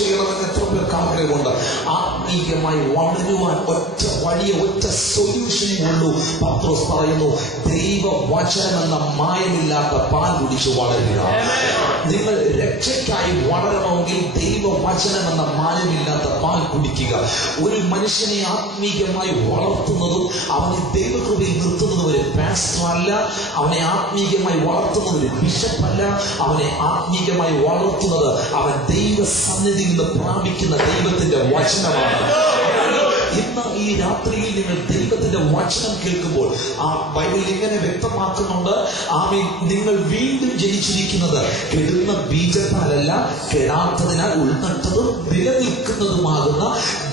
ചെയ്യണമെന്ന് എത്ര പേർക്ക് ആഗ്രഹമുണ്ട്? ആത്മീയമായി വളരുവാൻ ഒറ്റ സൊല്യൂഷനേ ഉള്ളൂ. പത്രോസ് പറയുന്നു, ദൈവവചനം എന്ന മായമില്ലാത്ത പാൽ കുടിച്ച് വളരുക. നിങ്ങൾ രക്ഷയ്ക്കായി വളരണമെങ്കിൽ ദൈവവചനം എന്ന മായമില്ലാത്ത പാൽ കുടിക്കുക. ഒരു മനുഷ്യനെ ആത്മീയമായി വളർത്തുന്നതും അവനെ ദൈവകൃപയിൽ നിർത്തുന്നതും ഒരു പാസ്റ്ററല്ല. അവനെ ആത്മീയമായി വളർത്തുന്നത് ഒരു ബിഷപ്പല്ല. അവനെ ആത്മീയമായി വളർത്തുന്നത് അവൻ ദൈവസന്നിധിയിൽ നിന്ന് പ്രാപിക്കുന്ന ദൈവത്തിന്റെ വചനമാണ്. ഇന്ന് ഈ രാത്രിയിൽ നിങ്ങൾ ദൈവത്തിന്റെ വചനം കേൾക്കുമ്പോൾ ആ ബൈബിൾ ഇങ്ങനെ വ്യക്തമാക്കുന്നുണ്ട്, ആമേൻ, നിങ്ങൾ വീണ്ടും ജനിച്ചിരിക്കുന്നത് കെടുന്ന ബീജത്താലല്ല, കെടാത്തതിനാൽ ഉൾനട്ടതും നിലനിൽക്കുന്നതുമാകുന്ന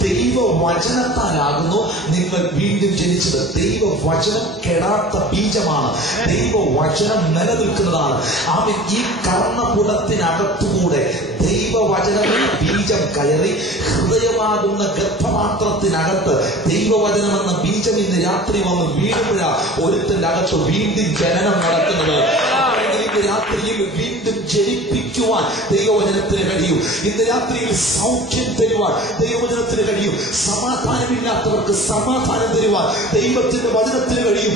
ദൈവവചനത്താലാകുന്നു നിങ്ങൾ വീണ്ടും ജനിച്ചത്. ദൈവവചനം കെടാത്ത ബീജമാണ്. ദൈവവചനം നിലനിൽക്കുന്നതാണ്. ആമേൻ. ഈ കർണപുടത്തിനകത്തുകൂടെ ദൈവവചനത്തിൽ ബീജം കയറി ഹൃദയമാകുന്ന ഗർഭപാത്രത്തിനകത്ത് ദൈവവചനം എന്ന ബീജം ഇന്ന് രാത്രി വന്ന് വീഴുമ്പോഴാ ഒരുത്തിന്റെ അകത്ത് വീണ്ടും ജനനം നടക്കുന്നത്. ഇന്ന് രാത്രിയിൽ വീണ്ടും ജനിപ്പിക്കുവാൻ ദൈവവചനത്തിന് കഴിയും. ഇന്ന് രാത്രിയിൽ സൗഖ്യം തരുവാൻ ദൈവവചനത്തിന് കഴിയും. സമാധാനമില്ലാത്തവർക്ക് സമാധാനം തരുവാൻ ദൈവത്തിന്റെ വചനത്തിന് കഴിയും.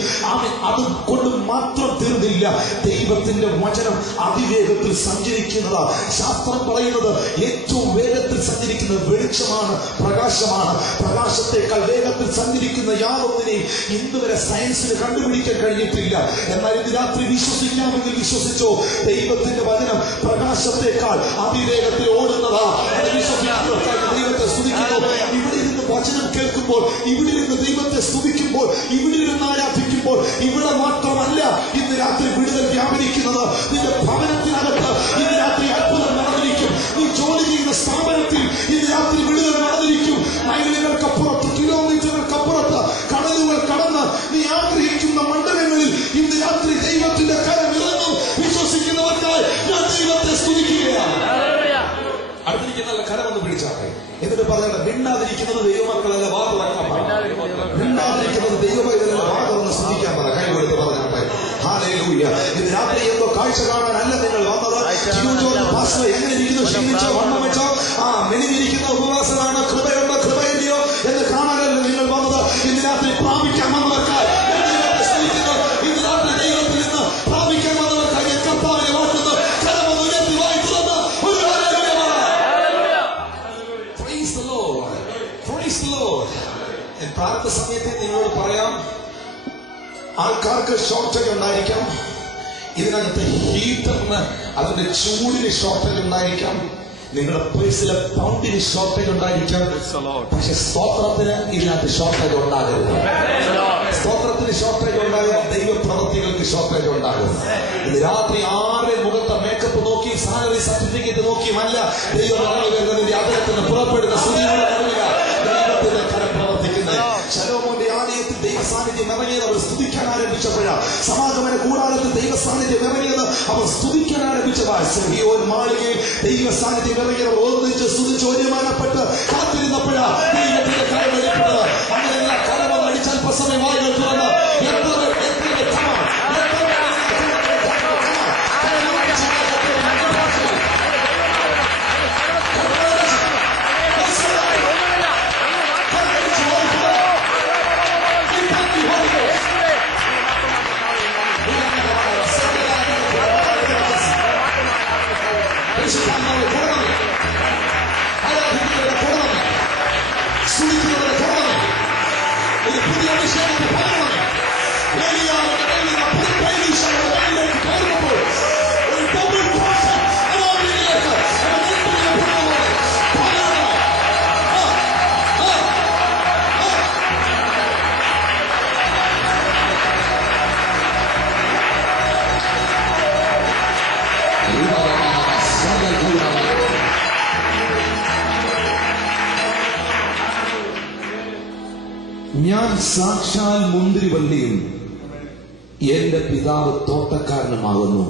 അത് കൊണ്ട് മാത്രം തീർന്നില്ല. ദൈവത്തിന്റെ വചനം അതിവേഗത്തിൽ സഞ്ചരിക്കുന്നതാ. ശാസ്ത്രം പറയുന്നത് ഏറ്റവും വേഗത്തിൽ സഞ്ചരിക്കുന്ന വെളിച്ചമാണ്, പ്രകാശമാണ്. പ്രകാശത്തെക്കാൾ വേഗത്തിൽ സഞ്ചരിക്കുന്ന യാതൊന്നിനെയും ഇന്ന് വരെ സയൻസിന് കണ്ടുപിടിക്കാൻ കഴിഞ്ഞിട്ടില്ല. എന്നാൽ ഇന്ന് രാത്രി വിശ്വസിക്കാമെങ്കിൽ വിശ്വസിച്ചോ, ദൈവത്തിന്റെ വചനം പ്രകാശത്തെക്കാൾ അതിവേഗത്തിൽ ഓടുന്നതാ. അത് വിശ്വസിക്കുന്നവർക്കായി ദൈവത്തെ സ്തുതിക്കുന്നു. ഇവിടെ ഇരുന്ന് വചനം കേൾക്കുമ്പോൾ, ഇവിടെ ഇരുന്ന് ദൈവത്തെ സ്തുതിക്കുമ്പോൾ, ഇവിടെ ഇരുന്ന് ആരാധിക്കുമ്പോൾ, ഇവിടെ മാത്രമല്ല ഇന്ന് രാത്രി വിടുതൽ വ്യാപരിക്കുന്നത്. നിന്റെ ഭവനത്തിനകത്ത് ഇന്ന് രാത്രി അത്ഭുതം നടന്നിരിക്കും. നീ ജോലി ചെയ്യുന്ന സ്ഥാപനത്തിൽ ഇന്ന് രാത്രി വിടുതൽ നടന്നിരിക്കും. മൈലുകൾക്കപ്പുറത്ത്, കിലോമീറ്ററുകൾക്കപ്പുറത്ത്, കടലുകൾ കടന്ന് നീ ആഗ്രഹിക്കുന്ന മണ്ഡലങ്ങളിൽ ഇന്ന് രാത്രി ദൈവത്തിന്റെ കരം ഇറങ്ങും. വിശ്വസിക്കുന്നവർക്കായി ഞാൻ ദൈവത്തെ സ്തുതിക്കുകയാണ്. അടുത്തിരിക്കുന്ന കരമൊന്ന് പിടിച്ചാട്ടെ. എന്നിട്ട് പറയട്ടെ, മിണ്ടാതിരിക്കുന്നത് ദൈവമക്കളല്ല, വാ തുറക്കാൻ പറ. മിണ്ടാതിരിക്കുന്നത് ദൈവമക്കളല്ല, വാ തുറന്ന് സ്തുതിക്കാൻ പറ. കൈ കൊടുത്ത് പറഞ്ഞാട്ടെ. ഹല്ലേലൂയ. ഇന്ന് രാത്രി എന്തോ കാഴ്ച കാണാനല്ല നിങ്ങൾ വന്നത്. പാസ്റ്റർ എങ്ങനെ ഇരിക്കുന്നു, ക്ഷീണിച്ചോ, വണ്ണം വെച്ചോ, മെലിഞ്ഞിരിക്കുന്ന ഉപവാസമാണ്, കൃപയുണ്ടോ കൃപയില്ലയോ എന്ന് കാണാനല്ല നിങ്ങൾ വന്നത്. ഇന്ന് രാത്രി പ്രാപിക്കാൻ വന്നവർക്കായി ഇന്ന് രാത്രി ദൈവത്തിൽ നിന്ന് പ്രാപിക്കാൻ വന്നവർക്കായി കർത്താവിനെ വാഴ്ത്തുന്നു. കരമൊന്ന് ഉയർത്തി വായിക്കുന്നത് ഒരു പ്രാർത്ഥന സമയത്ത് നിങ്ങളോട് പറയാം, ആൾക്കാർക്ക് ഷോർട്ടേജ് ഉണ്ടായിരിക്കാം. ഇതിനകത്ത് ഹീറ്ററിന് അതിന്റെ ചൂടിന് ഷോർട്ടേജ് ഉണ്ടായിരിക്കാം. നിങ്ങളുടെ പേഴ്സിലെ പൗണ്ടിന് ഷോർട്ടേജ് ഉണ്ടായിരിക്കാം. പക്ഷെ സ്തോത്രത്തിന് ഇതിനകത്ത് ഷോർട്ടേജ് ഉണ്ടാകരുത്. സ്തോത്രത്തിന് ഷോർട്ടേജ് ഉണ്ടാകും, ദൈവപ്രവൃത്തികൾക്ക് ഷോർട്ടേജ് ഉണ്ടാകും. ഇത് രാത്രി ആരുടെ മുഖത്തെ മേക്കപ്പ് നോക്കി, സാലറി സർട്ടിഫിക്കറ്റ് നോക്കിയുമല്ല ദൈവം വരുന്നതിന്റെ അദ്ദേഹത്തിന് പുറപ്പെടുന്ന സ്തുതിയുള്ള ദൈവത്തിന്റെ കരം പ്രവർത്തിക്കുന്നത്. ശലോമോന്റെ ആലയത്തിൽ ദൈവസാന്നിധ്യം ഇറങ്ങിയത് അവർ സ്തുതിക്കാൻ ആരംഭിച്ചപ്പോഴാണ്. സമാഗമന കൂടാരത്തിൽ ദൈവസാന്നിധ്യം ഇറങ്ങിയത് അവർ സ്തുതിക്കാൻ ആരംഭിച്ചതാണ്. സിഹിയോൻ മാളികയിൽ ദൈവസാന്നിധ്യം ഇറങ്ങിയവർ ഒന്നിച്ച് സ്തുതിച്ച് ഒരുമാനപ്പെട്ട് കാത്തിരുന്നപ്പോഴാണ് ദൈവത്തിന്റെ കരം വെളിപ്പെട്ടത്. അങ്ങനെ എല്ലാ കരമം അടിച്ചാൽ പ്രസവം വായുകൾ തുറന്ന് ഞാൻ സാക്ഷാൽ മുന്തിരിവള്ളിയും എന്റെ പിതാവ് തോട്ടക്കാരനുമാകുന്നു.